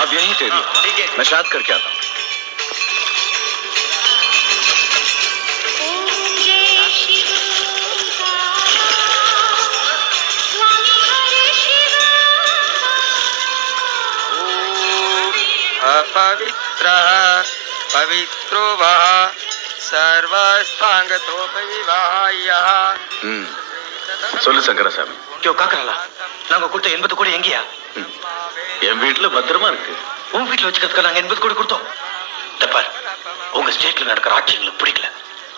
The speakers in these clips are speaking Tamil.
आप यहीं ठहरिए, ठीक है, मैं शाद करके आता हूँ। अपवित्रः पवित्रो वः सर्वस्तांगतोपविवाह्यः. சொல்லு சங்கரசாமி. யோ காக்கறல, நாங்க கொடுத்த 80 கோடி எங்கயா? என் வீட்டுல பத்திரமா இருக்கு. உன் வீட்டுல வச்சுக்கிறதுக்கு நாங்க 80 கோடி கொடுத்தோம். தப்பார், உங்க ஸ்டேட்ல நடக்கிற ஆட்சி எங்களுக்கு பிடிக்கல.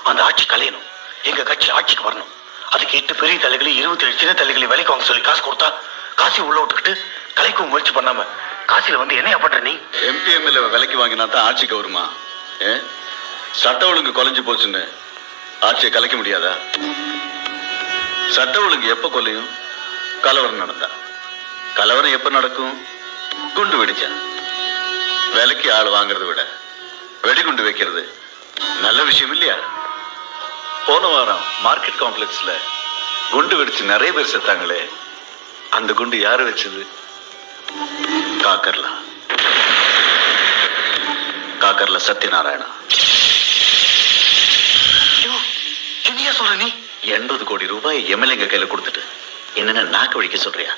அந்த ஆட்சி கலையணும், எங்க கட்சி ஆட்சிக்கு வரணும். அதுக்கு 8 பெரிய தலைகளை 27 சின்ன தலைகளை விலைக்கு வாங்க சொல்லி காசு கொடுத்தா காசி உள்ள விட்டுக்கிட்டு கலைக்கும் முயற்சி பண்ணாம காசில வந்து என்னையா பண்ற நீ? எம்பிஎம்எல் விலைக்கு வாங்கினா தான் ஆட்சிக்கு வருமா? சட்ட ஒழுங்கு குலைஞ்சு போச்சுன்னு ஆட்சியை கலைக்க முடியாதா? சட்ட ஒழுங்கு எப்ப கொலையும்? கலவரம் நடந்தா. கலவரம் எப்ப நடக்கும்? குண்டு வெடிச்சா. விலைக்கு ஆள் வாங்குறதை விட வெடிகுண்டு வைக்கிறது நல்ல விஷயம் இல்லையா? போன வாரம் மார்க்கெட் காம்ப்ளெக்ஸ்ல குண்டு வெடிச்சு நிறைய பேர் செத்தாங்களே, அந்த குண்டு யாரு வச்சது? காக்கர்ல சத்யநாராயணா. என்னையா சொல்ற நீ? 80 கோடி ரூபாய் எம்எல்ஏங்க கையில கொடுத்துட்டு என்னென்ன நாக்கு வழிக்க சொல்றியா?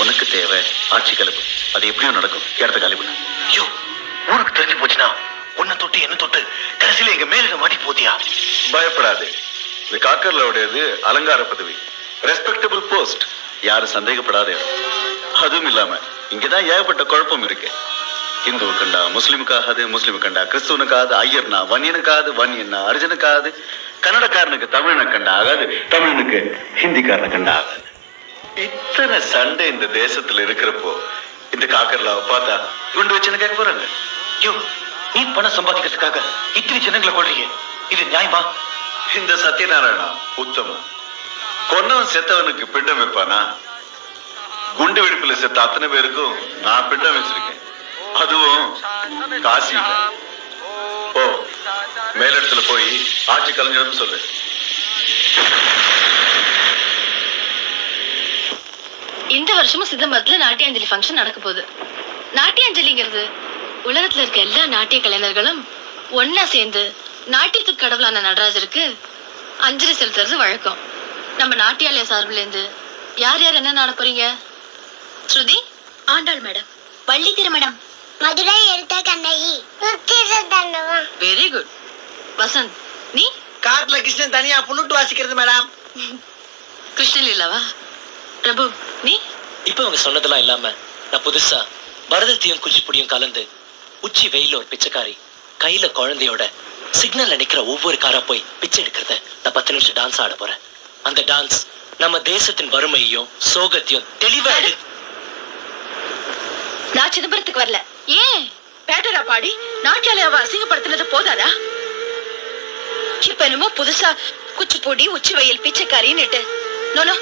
உனக்கு தேவை ஆட்சி கலப்பு, அது எப்படியும் நடக்கும். இடத்த காலி பண்ணு. ஐயோ, ஊருக்கு தெரிஞ்சு போச்சுன்னா உன்னை தொட்டு என்ன தொட்டு கடைசியில எங்க மேல மாட்டி போத்தியா? பயப்படாது, இது காக்கர்லோடையது அலங்கார பதவி, ரெஸ்பெக்டபிள் போஸ்ட், யாரும் சந்தேகப்படாத இடம். அதுவும் இல்லாம இங்கதான் ஏகப்பட்ட குழப்பம் இருக்கு. இந்துவு கண்டா முஸ்லிமுக்காகாது, முஸ்லிமு கண்டா கிறிஸ்துவனுக்காது, ஐயர்னா வன்னியனுக்காது, வன்னியன்னா அர்ஜுனுக்காது, கன்னடக்காரனுக்கு தமிழனை கண்டா ஆகாது, தமிழனுக்கு ஹிந்திக்காரனை கண்டா ஆகாது. இத்தனை சண்டை இந்த தேசத்துல இருக்கிறப்போ இந்த காக்கர்லாவை பார்த்தா குண்டு வச்சுன்னு கேட்க போறாங்க. ஐயோ, நீ பணம் சம்பாதிக்கிறதுக்காக இத்தனை ஜனங்களை கொள்றீங்க, இது நியாயமா? இந்த சத்யநாராயணா உத்தமம். கொன்னவன் செத்தவனுக்கு பிண்டம் வைப்பானா? குண்டு வெடிப்புல செத்த அத்தனை பேருக்கும் நான் பிண்டம் வச்சிருக்கேன், அதுவும் காசி. ஓ, மேலிடத்துல போய் ஆட்சி கலைஞர்னு சொல்லு. இந்த வருஷமும் சிதம்பரத்துல நாட்டியாஞ்சலி ஃபங்க்ஷன் நடக்க போகுது. நாட்டியாஞ்சலிங்கிறது உலகத்துல இருக்க எல்லா நாட்டிய கலைஞர்களும் ஒன்னா சேர்ந்து நாட்டியத்துக்கு கடவுளான நடராஜருக்கு அஞ்சலி செலுத்துறது வழக்கம். நம்ம நாட்டியாலய சார்பில் இருந்து யார் யார் என்ன நாட போறீங்க? ஸ்ருதி, ஆண்டாள் மேடம், வள்ளித்திரு மேடம், மதுரை எடுத்த கண்ணகி, வெரி குட். வசந்த், நீ? காட்டுல கிருஷ்ணன் தனியா புண்ணுட்டு வாசிக்கிறது மேடம். கிருஷ்ணலீலாவா? பிரபு, நீ? இப்ப அவங்க சொன்னதெல்லாம் இல்லாம நான் புதுசா பரதத்தையும் குச்சிப்புடியும் கலந்து உச்சி வெயில ஒரு பிச்சைக்காரி கையில குழந்தையோட சிக்னல்ல நிக்கிற ஒவ்வொரு காரா போய் பிச்சை எடுக்கிறத நான் 10 நிமிஷம் டான்ஸ் ஆட போறேன். அந்த டான்ஸ் நம்ம தேசத்தின் வறுமையையும் சோகத்தையும் தெளிவா நான் சிதம்பரத்துக்கு வரல. ஏன்? பேட்டரா பாடி நாட்டியாலயாவை அசிங்கப்படுத்தினது போதாதா? இப்ப என்னமோ புதுசா குச்சிப்பூடி உச்சி வெயில் பிச்சைக்காரின்னுட்டு. நோனோ,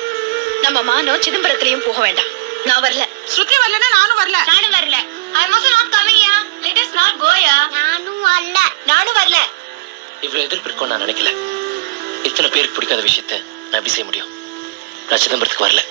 நம்ம மானோ சிதம்பரத்திலயும் போக வேண்டாம். நான் வரல. ஸ்ருதி வரலன்னா நானும் வரல. நானும் வரல. I am also not coming here. Let us not go here. நானும் வரல. நானும் வரல. இவ்வளவு எதிர்ப்பு இருக்கும் நான் நினைக்கல. இத்தனை பேருக்கு பிடிக்காத விஷயத்த நான் எப்படி செய்ய முடியும்? நான் சிதம்பரத்துக்கு வரல.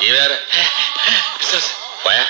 நீ வேற போயா